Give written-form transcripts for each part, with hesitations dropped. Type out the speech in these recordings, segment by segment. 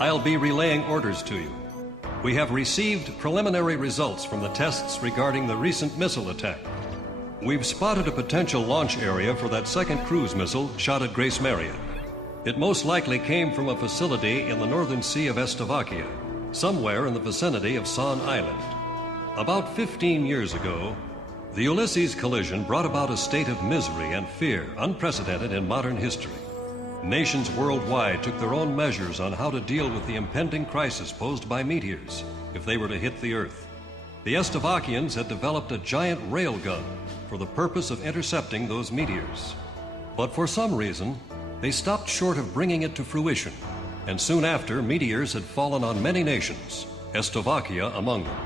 I'll be relaying orders to you. We have received preliminary results from the tests regarding the recent missile attack. We've spotted a potential launch area for that second cruise missile shot at Grace Maria. It most likely came from a facility in the northern sea of Estovakia, somewhere in the vicinity of San Island. About 15 years ago, the Ulysses collision brought about a state of misery and fear unprecedented in modern history. Nations worldwide took their own measures on how to deal with the impending crisis posed by meteors if they were to hit the Earth. The Estovakians had developed a giant railgun for the purpose of intercepting those meteors. But for some reason, they stopped short of bringing it to fruition, and soon after, meteors had fallen on many nations, Estovakia among them.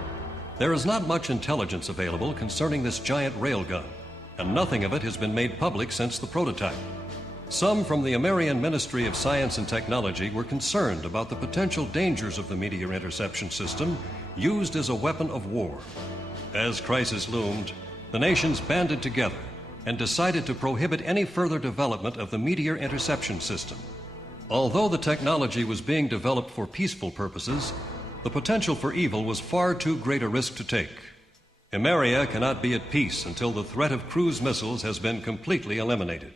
There is not much intelligence available concerning this giant railgun, and nothing of it has been made public since the prototype. Some from the American Ministry of Science and Technology were concerned about the potential dangers of the meteor interception system used as a weapon of war. As crisis loomed, the nations banded together and decided to prohibit any further development of the meteor interception system. Although the technology was being developed for peaceful purposes, the potential for evil was far too great a risk to take. Emeria cannot be at peace until the threat of cruise missiles has been completely eliminated.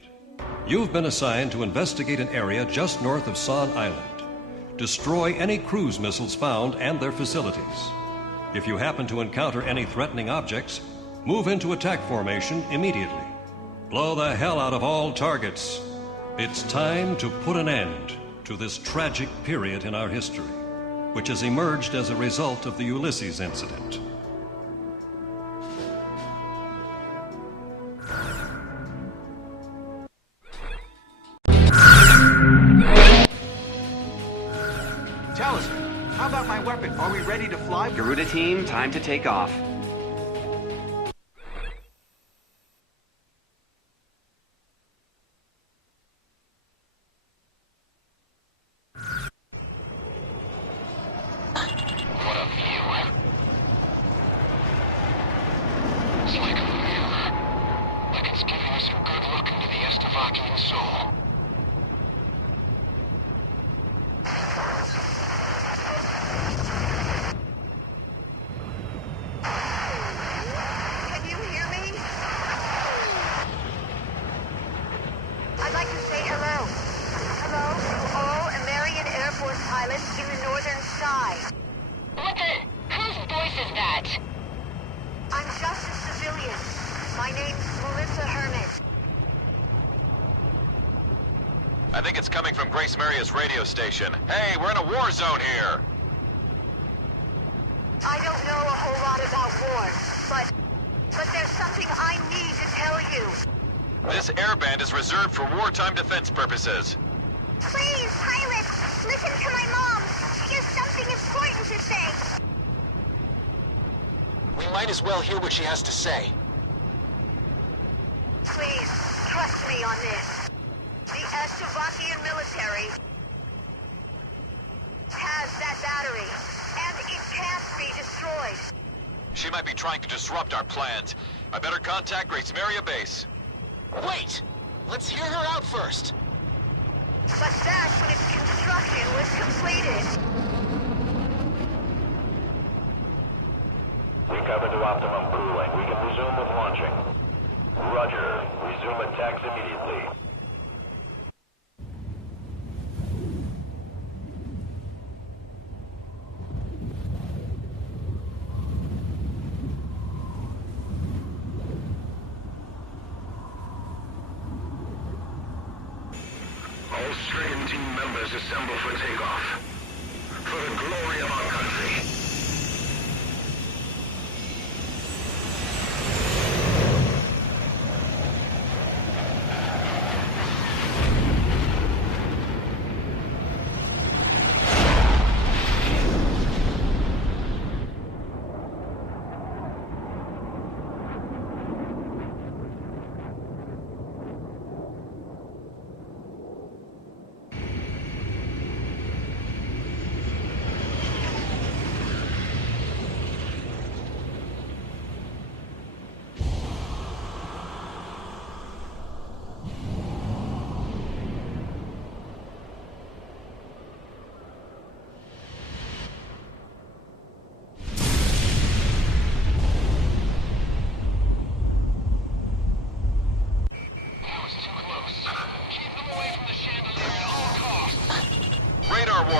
You've been assigned to investigate an area just north of San Island. Destroy any cruise missiles found and their facilities. If you happen to encounter any threatening objects, move into attack formation immediately. Blow the hell out of all targets. It's time to put an end to this tragic period in our history, which has emerged as a result of the Ulysses incident. Talisman, how about my weapon? Are we ready to fly? Garuda team, time to take off. I think it's coming from Grace Maria's radio station. Hey, we're in a war zone here! I don't know a whole lot about war, but there's something I need to tell you. This airband is reserved for wartime defense purposes. Please, pilot, listen to my mom. She has something important to say. We might as well hear what she has to say. Please, trust me on this. The Estovakian military has that battery, and it can't be destroyed. She might be trying to disrupt our plans. I better contact Grace Maria Base. Wait! Let's hear her out first. But that's when its construction was completed. Recover to optimum cooling. We can resume with launching. Roger. Resume attacks immediately. All Strain team members assemble for takeoff. For the glory of our country.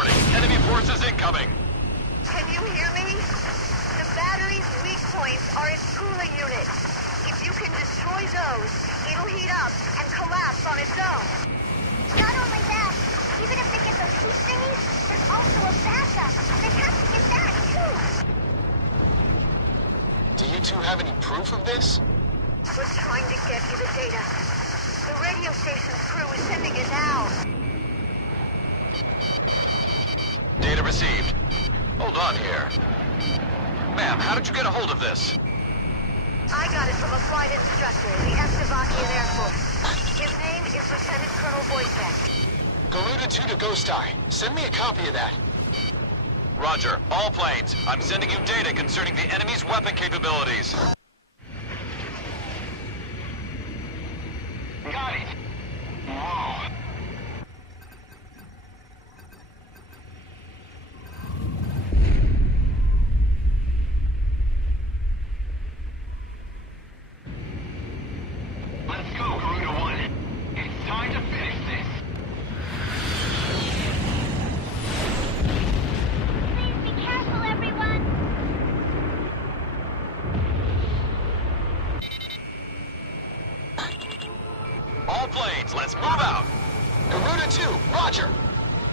Warning, enemy forces incoming. Can you hear me? The battery's weak points are its cooling units. If you can destroy those, it'll heat up and collapse on its own. Not only that, even if they get those heat thingies, there's also a backup. They have to get that, too. Do you two have any proof of this? We're trying to get you the data. The radio station's crew is sending it now. Data received. Hold on here. Ma'am, how did you get a hold of this? I got it from a flight instructor, the Slovakian Air Force. His name is Lieutenant Colonel Wojtek. Garuda 2 to Ghost Eye. Send me a copy of that. Roger. All planes. I'm sending you data concerning the enemy's weapon capabilities. Got it. Whoa. Let's go, Garuda 1. It's time to finish this. Please be careful, everyone. All planes, let's move out. Garuda 2, roger.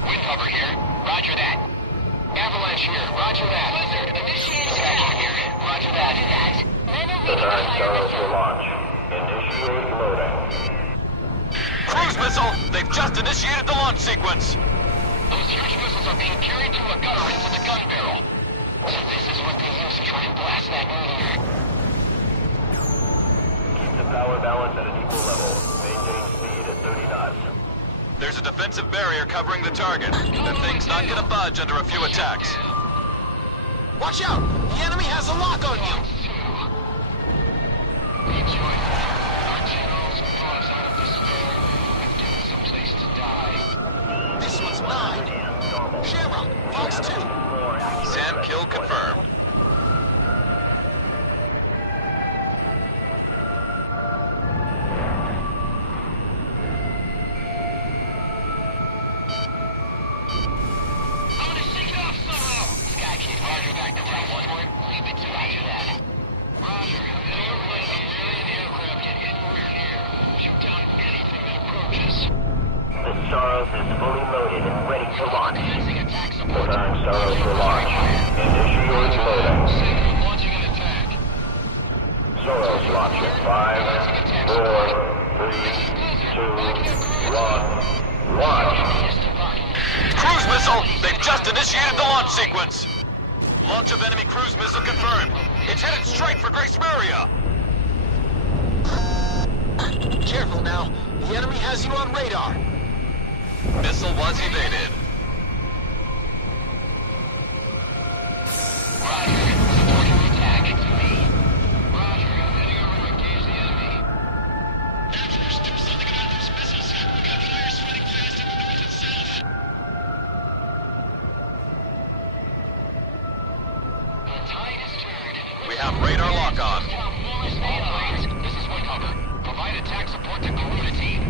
Windhover here. Roger that. Avalanche here. Roger that. Blizzard, initiate attack here. Roger that. Design Charles for launch. Initiate loading. Cruise missile! They've just initiated the launch sequence. Those huge missiles are being carried through a gutter into the gun barrel. So this is what they use to try and blast that meteor. Keep the power balance at an equal level. Maintain speed at 30 knots. There's a defensive barrier covering the target. That thing's not gonna budge under a few attacks. Watch out! The enemy has a lock on you! Rejoin. Our generals have brought us out of despair and given us a place to die. This one's mine. Shamrock, Fox 2. SAM kill confirmed. I'm gonna shake it off somehow! Sky Kid, roger back to Route 1. Leave it to roger that. Roger. If any airplane or alien aircraft get anywhere near, shoot down anything that approaches. The Charles is fully loaded and ready to launch. Commencing attack support. Design Charles for launch. Initiate loading. Saker launching an attack. Soros launching. 5, 4, 3, 2, 1. Launch. Cruise missile! They've just initiated the launch sequence. Launch of enemy cruise missile confirmed. It's headed straight for Grace Maria. Careful now. The enemy has you on radar. Missile was evaded. Roger. Supporting the attack. It's me. Roger. Heading over to engage the enemy. Admirals, do something about those missiles. We got fire spreading fast in the north and south. The tide is turned. We have radar lock on. This is Windhover. Provide attack support to Garuda team.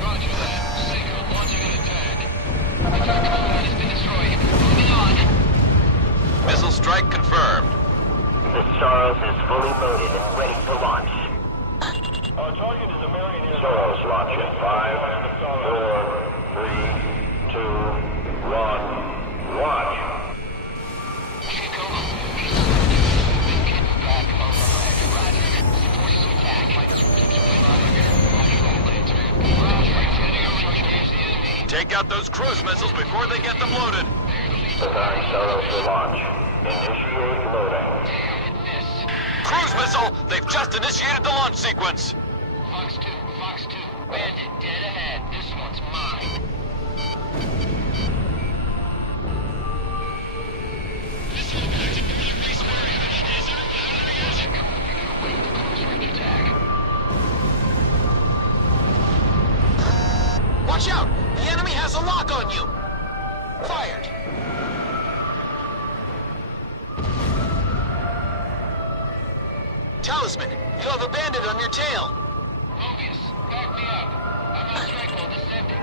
Roger that. Saker launching an attack. Attack command has been destroyed. Moving on. Missile strike confirmed. The Charles is fully loaded and ready to launch. Our target is a Marionette. Soros launching. 5, 4, 3, 2, 1. Launch. Chico, get back alive. Roger. Supporting the attack. Take out those cruise missiles before they get them loaded. Design Soros for launch. Initiate loading. Cruise missile! They've just initiated the launch sequence. Fox 2, Bandit dead ahead. This one's mine. Watch out! The enemy has a lock on you! Fired! Talisman, you have a bandit on your tail! Mobius, back me up. I'm on strike while descending.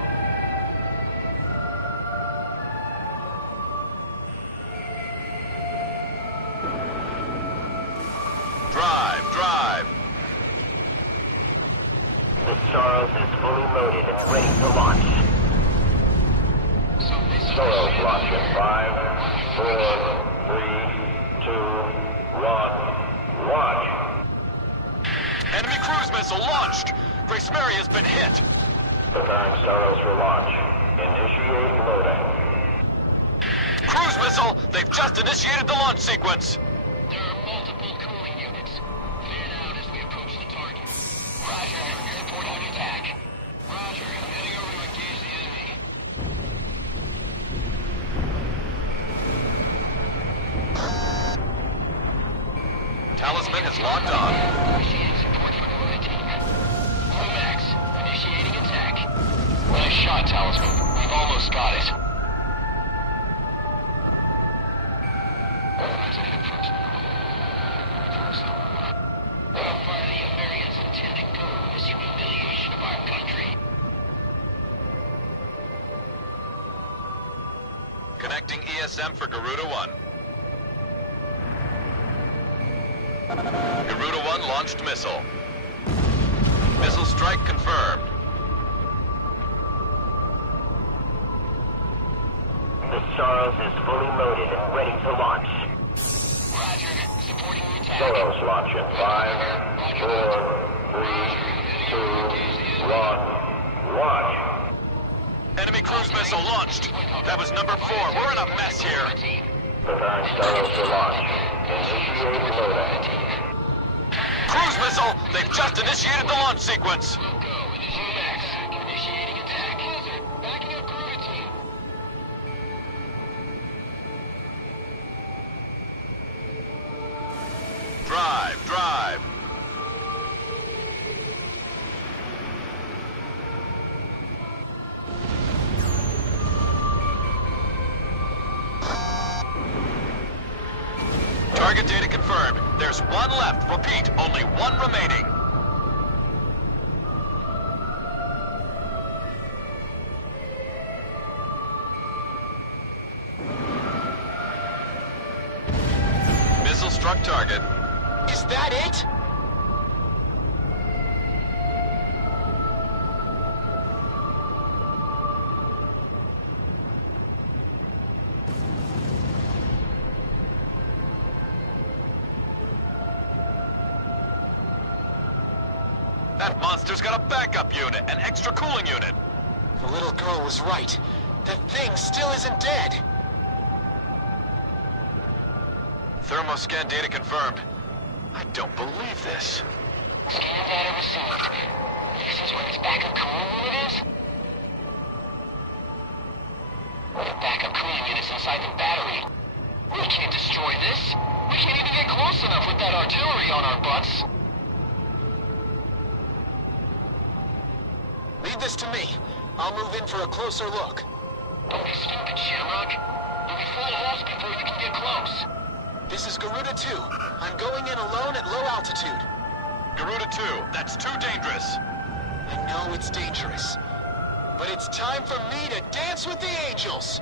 Soros is fully loaded and ready to launch. So this is Soros launch in 5, 4, 3, 2, 1, launch. Enemy cruise missile launched! Grace Mary has been hit! Preparing Soros for launch. Initiate loading. Cruise missile! They've just initiated the launch sequence! There are multiple cooling units. Fan out as we approach the target. Roger, airport attack. Roger, heading over to engage the enemy. Talisman is locked on. Initiating support for Garuna team. Max, initiating attack. Nice shot, Talisman. We've almost got it. Fire the Americans intending go is humiliation of our country. Connecting ESM for Garuda 1. Garuda 1 launched missile. Missile strike confirmed. The Soros is fully loaded and ready to launch. Roger, supporting the attack. Soros launch in 5, 4, 3, 2, 1, launch. Enemy cruise missile launched. That was number 4. We're in a mess here. Preparing Soros for launch. Initiate loading. Cruise missile! They've just initiated the launch sequence! Go, Max, initiating attack. Backing up Garuna team. Drive, drive! Target data confirmed. There's one left. Repeat, only one remaining. Missile struck target. Is that it? That monster's got a backup unit, an extra cooling unit. The little girl was right. That thing still isn't dead. Thermoscan data confirmed. I don't believe this. Scan data received. This is where its backup cooling unit is? The backup cooling unit's inside the battery. We can't destroy this. We can't even get close enough with that artillery on our butts. Leave this to me. I'll move in for a closer look. Don't be stupid, Shamrock. You'll be full of holes before you can get close. This is Garuda 2. I'm going in alone at low altitude. Garuda 2, that's too dangerous. I know it's dangerous, but it's time for me to dance with the angels.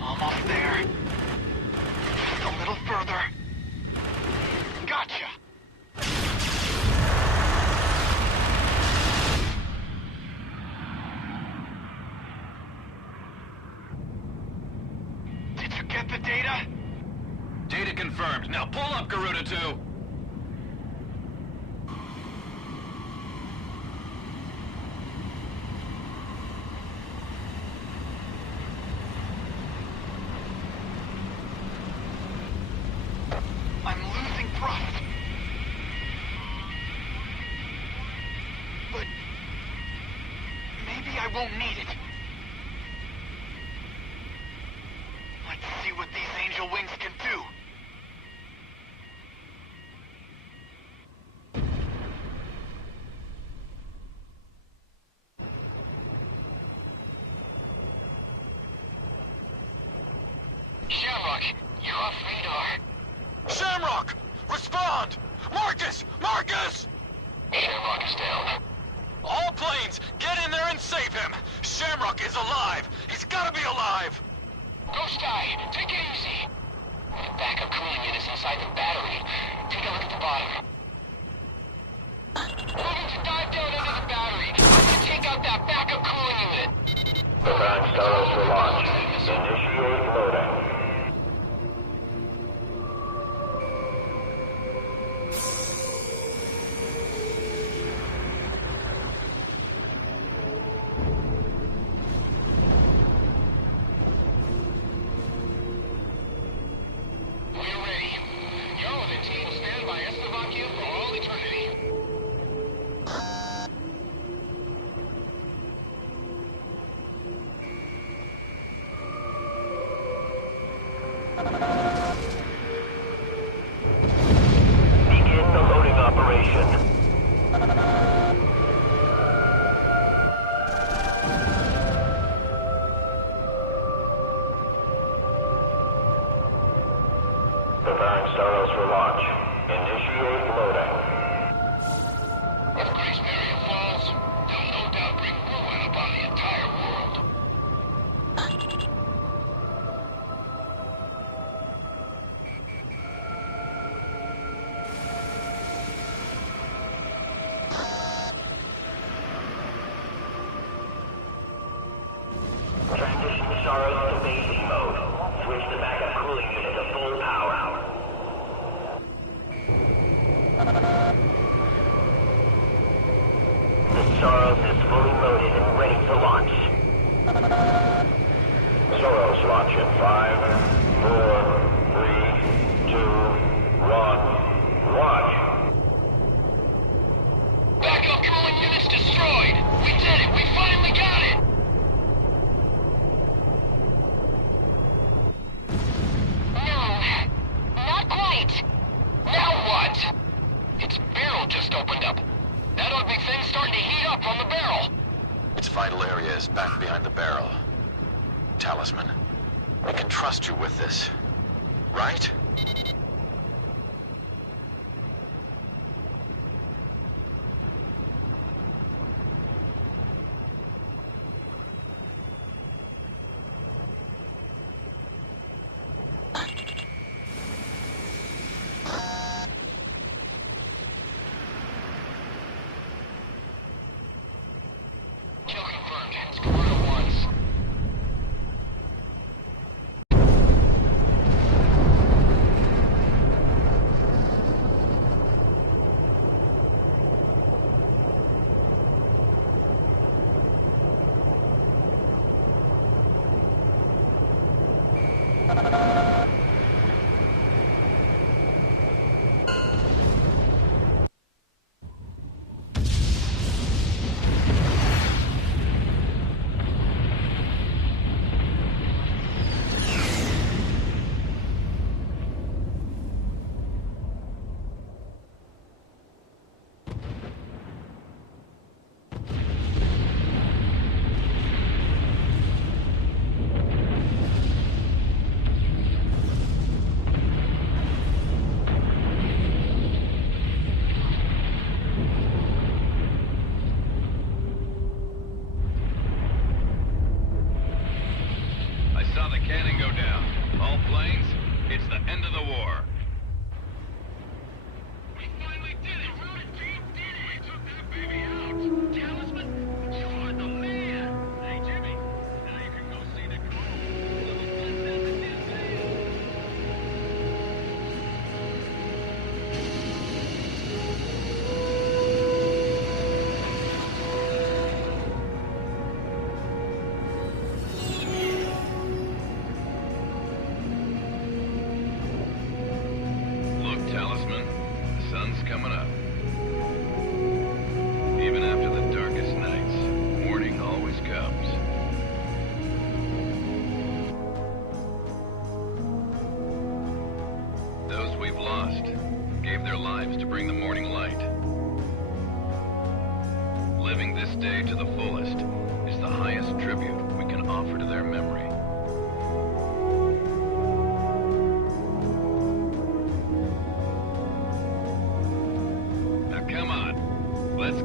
Almost there. Just a little further. Gotcha. Did you get the data? Data confirmed. Now pull up, Garuda 2. I'm losing thrust. But maybe I won't need it. Let's see what these angel wings can do. Shamrock, you're Marcus! Marcus! Shamrock is down. All planes, get in there and save him! Shamrock is alive! He's gotta be alive! Ghost Guy, take it easy. The backup cooling unit's inside the battery. Take a look at the bottom. Moving to dive down under the battery. I'm gonna take out that backup cooling unit. Preparing Staros for launch. Initiate loading. We're ready. Yo, the team will stand by Slovakia for all eternity. Begin the loading operation. Preparing Staros for launch. Initiate loading. If Grace Marion falls, they'll no doubt bring ruin upon the entire world. Transition Staros to basing mode. Switch the backup cooling unit to full power. The Staros is fully loaded and ready to launch. Staros launch in 5, 4, 3, 2, 1, launch. Backup cooling units destroyed! We did it! We finally got it! No, not quite. Now what? Its barrel just opened up. That ugly thing's starting to heat up from the barrel. Its vital area is back behind the barrel. Talisman, we can trust you with this, right? Kill confirmed. It's Corona 1's.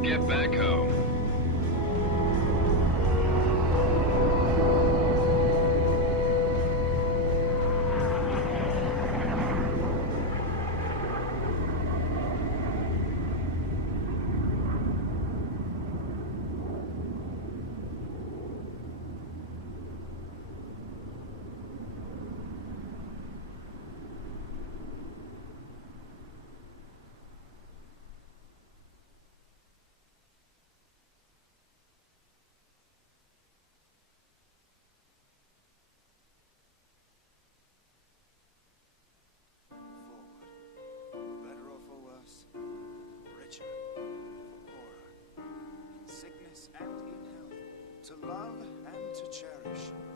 get back home.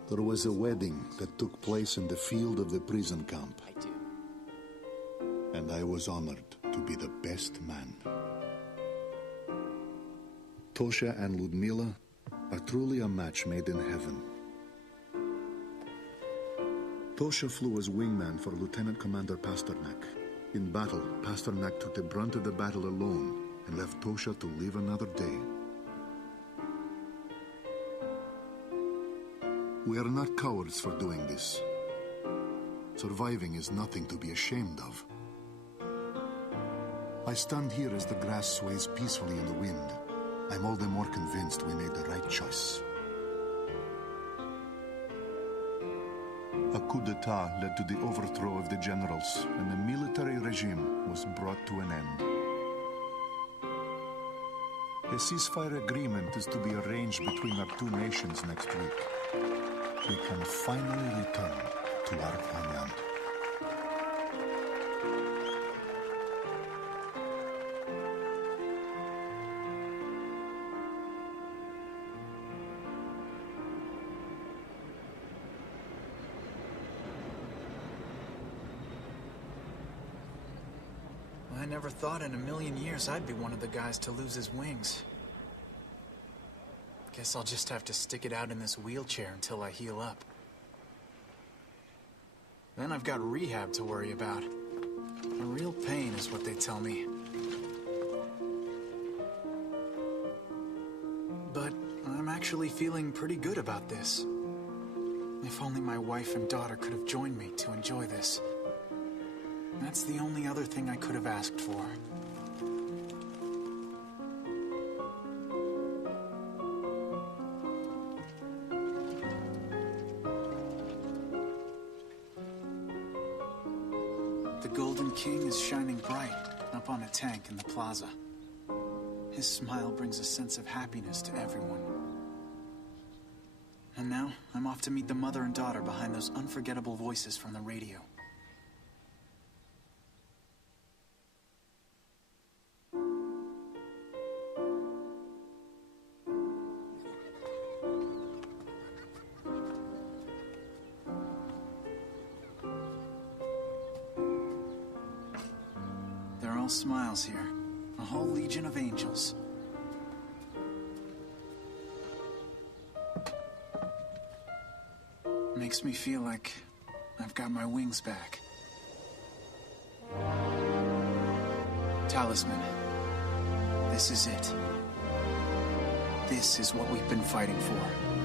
There was a wedding that took place in the field of the prison camp. I do. And I was honored to be the best man. Tosha and Ludmila are truly a match made in heaven. Tosha flew as wingman for Lieutenant Commander Pasternak. In battle, Pasternak took the brunt of the battle alone and left Tosha to live another day. We are not cowards for doing this. Surviving is nothing to be ashamed of. I stand here as the grass sways peacefully in the wind. I'm all the more convinced we made the right choice. A coup d'etat led to the overthrow of the generals, and the military regime was brought to an end. A ceasefire agreement is to be arranged between our two nations next week. We can finally return to our homeland. I never thought in a million years I'd be one of the guys to lose his wings. Guess I'll just have to stick it out in this wheelchair until I heal up. Then I've got rehab to worry about. A real pain is what they tell me. But I'm actually feeling pretty good about this. If only my wife and daughter could have joined me to enjoy this. That's the only other thing I could have asked for. The Golden King is shining bright up on a tank in the plaza. His smile brings a sense of happiness to everyone. And now, I'm off to meet the mother and daughter behind those unforgettable voices from the radio. They're all smiles here. A whole legion of angels. Makes me feel like I've got my wings back. Talisman. This is it. This is what we've been fighting for.